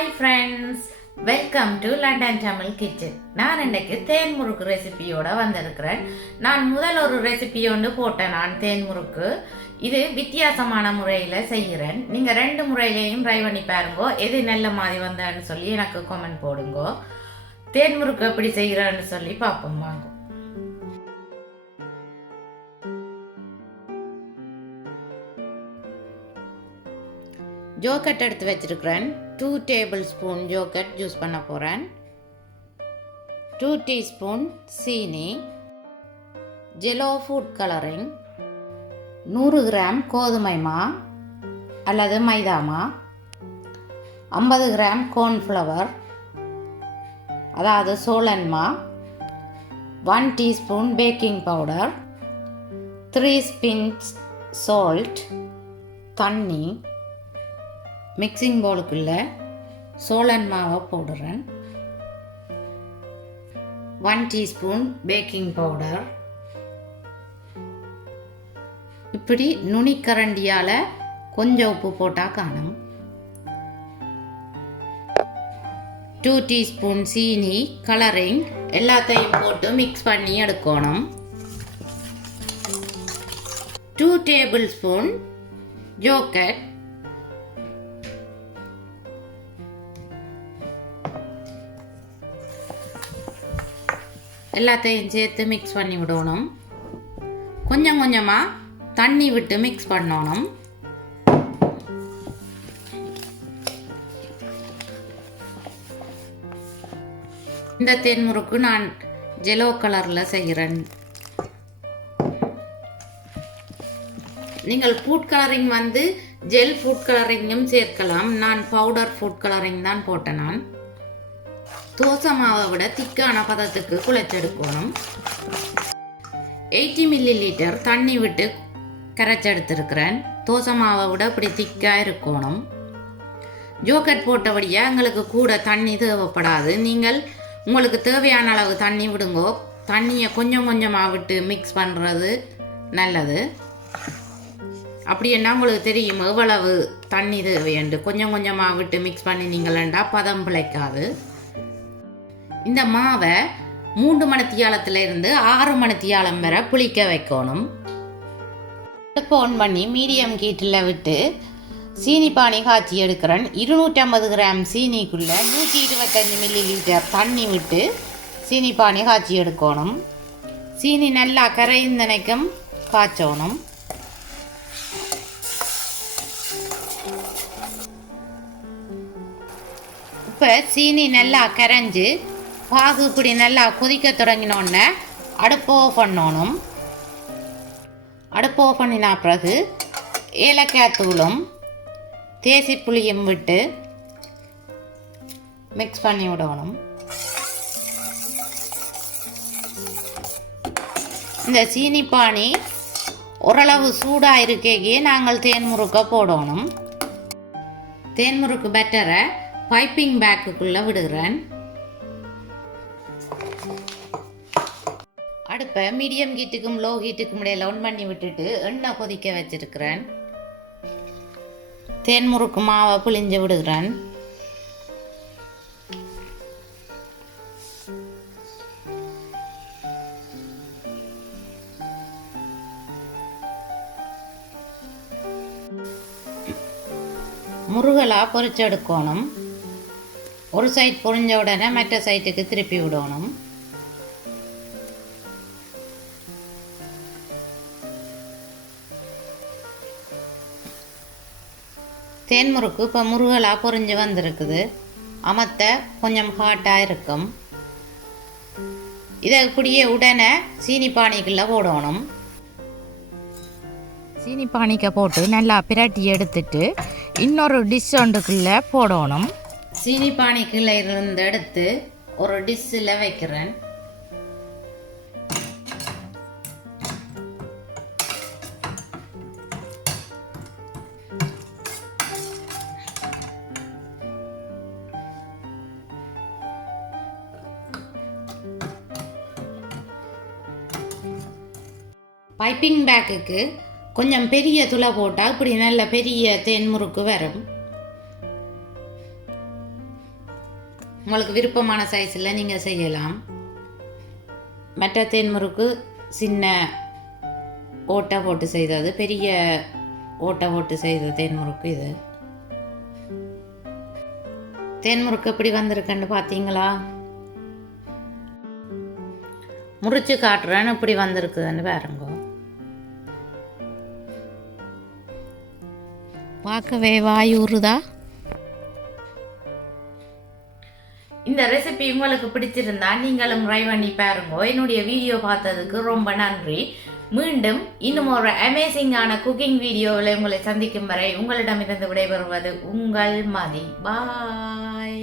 Hi friends, welcome to London Tamil kitchen. நான் இன்றைக்கு தேன் முறுக்கு ரெசிபியோட வந்திருக்கிறேன். நான் முதல் ஒரு ரெசிபி ஒன்று போட்டேன். நான் தேன் முறுக்கு இது வித்தியாசமான முறையில் செய்கிறேன். நீங்கள் 2 முறையிலையும் ட்ரை பண்ணி பாருங்கோ. எது நல்ல மாதிரி வந்தேன்னு சொல்லி எனக்கு கமெண்ட் போடுங்கோ. தேன் முறுக்கு எப்படி செய்கிறேன்னு சொல்லி பார்ப்போம் வாங்க. ஜோக்கட் எடுத்து வச்சிருக்கிறேன். 2 டேபிள் ஸ்பூன் ஜோக்கட் யூஸ் பண்ண போகிறேன். 2 டீஸ்பூன் சீனி, ஜெலோ ஃபுட் கலரிங், 100 கிராம் கோதுமை மா அல்லது மைதா மா, 50 கிராம் கார்ன்ஃப்ளவர் அதாவது சோளன் மா, 1 teaspoon baking powder, 3 pinch salt, தண்ணி. மிக்சிங் பவுலுக்குள்ள சோளன் மாவை போடுறேன். 1 டீஸ்பூன் பேக்கிங் பவுடர். இப்படி நுனிக்கரண்டியால் கொஞ்சம் உப்பு போட்டால் காணும். 2 டீஸ்பூன் சீனி, கலரிங் எல்லாத்தையும் போட்டு மிக்ஸ் பண்ணி எடுக்கணும். 2 டேபிள் ஸ்பூன் ஜோக்கட், எல்லாத்தையும் சேர்த்து மிக்ஸ் பண்ணி விடணும். கொஞ்சம் கொஞ்சமாக தண்ணி விட்டு மிக்ஸ் பண்ணணும். இந்த தேன் முறுக்கு நான் ஜெலோ கலரில் செய்கிறேன். நீங்கள் ஃபுட் கலரிங் ஜெல் ஃபுட் கலரிங்கும் சேர்க்கலாம். நான் பவுடர் ஃபுட் கலரிங் தான் போட்டேன். நான் தோசை மாவை விட திக்கான பதத்துக்கு குழைச்செடுக்கணும். 80 மில்லி தண்ணி விட்டு கரைச்செடுத்துருக்கிறேன். தோசை மாவை விட இப்படி திக்காக இருக்கணும். ஜோக்கட் போட்டபடியாக எங்களுக்கு கூட தண்ணி தேவைப்படாது. நீங்கள் உங்களுக்கு தேவையான அளவு தண்ணி விடுங்கோ. தண்ணியை கொஞ்சம் கொஞ்சமாக விட்டு மிக்ஸ் பண்ணுறது நல்லது. அப்படி என்ன உங்களுக்கு தெரியும் எவ்வளவு தண்ணி தேவையண்டு. கொஞ்சம் கொஞ்சமாக விட்டு மிக்ஸ் பண்ணி நீங்களண்டா பதம் பிழைக்காது. இந்த மாவை 3 மணித்தியாலத்திலிருந்து 6 மணித்தியாலம் வரை புளிக்க வைக்கணும். அடுப்பு ஆன் பண்ணி மீடியம் ஹீட்டில் விட்டு சீனி பானி காய்ச்சி எடுக்கிறேன். 250 கிராம் சீனிக்குள்ளே 125 மில்லி தண்ணி விட்டு சீனி பானி காய்ச்சி எடுக்கணும். சீனி நல்லா கரைந்தனைக்கும் காய்ச்சணும். இப்போ சீனி நல்லா கரைஞ்சி பாகு இப்படி நல்லா கொதிக்க தொடங்கினோடனே அடுப்பு ஆஃப் பண்ணணும். அடுப்பு ஆஃப் பண்ணினா பிறகு ஏலக்காய் தூளும் தேசி புளியும் விட்டு மிக்ஸ் பண்ணி விடணும். இந்த சீனி பானி ஓரளவு சூடாக இருக்கே நாங்கள் தேன் முறுக்க போடணும். தேன் முறுக்கு பேட்டரை பைப்பிங் பேக்குக்குள்ளே விடுகிறேன். அடுப்பை மீடியம் ஹீட்டுக்கும் லோ ஹீட்டுக்கும் இடையில ஆன் பண்ணி விட்டுட்டு எண்ணெய் கொதிக்க வச்சிருக்கிறேன். தேன் முறுக்கு மாவை புளிஞ்சு விடுகிறேன். முருகலா பொரிச்செடுக்கணும். ஒரு சைட் பொரிஞ்ச உடனே மற்ற சைட்டுக்கு திருப்பி விடணும். தேன் முறுக்கு இப்போ முருகலாக பொரிஞ்சு வந்திருக்குது. அமத்த கொஞ்சம் ஹாட்டாக இருக்கும். இதை இப்படியே உடனே சீனி பானிக்குள்ளே போடணும். சீனி பானிக்கை போட்டு நல்லா பிரட்டி எடுத்துட்டு இன்னொரு டிஷ் ஒன்றுக்குள்ளே போடணும். சீனி பானிக்குள்ளே இருந்து எடுத்து ஒரு டிஷ்ஷில் வைக்கிறேன். பைப்பிங் பேக்குக்கு கொஞ்சம் பெரிய துளை போட்டால் இப்படி நல்ல பெரிய தேன் முறுக்கு வரும். உங்களுக்கு விருப்பமான சைஸில் நீங்கள் செய்யலாம். மற்ற தேன்முறுக்கு சின்ன ஓட்டை போட்டு செய்தது, பெரிய ஓட்டை போட்டு செய்த தேன்முறுக்கு இது. தேன்முறுக்கு எப்படி வந்திருக்குன்னு பார்த்தீங்களா? முறிச்சு காட்டுறேன்னு இப்படி வந்திருக்குதுன்னு பாருங்க. பார்க்கவே வாயூறுதா? இந்த ரெசிபி உங்களுக்கு பிடிச்சிருந்தா நீங்களும் ட்ரை பண்ணி பாருங்க. என்னுடைய வீடியோ பார்த்ததுக்கு ரொம்ப நன்றி. மீண்டும் இன்னும் ஒரு அமேசிங்கான குக்கிங் வீடியோவில் உங்களை சந்திக்கும் வரை உங்களிடமிருந்து விடைபெறுவது உங்கள் மதி. பாய்.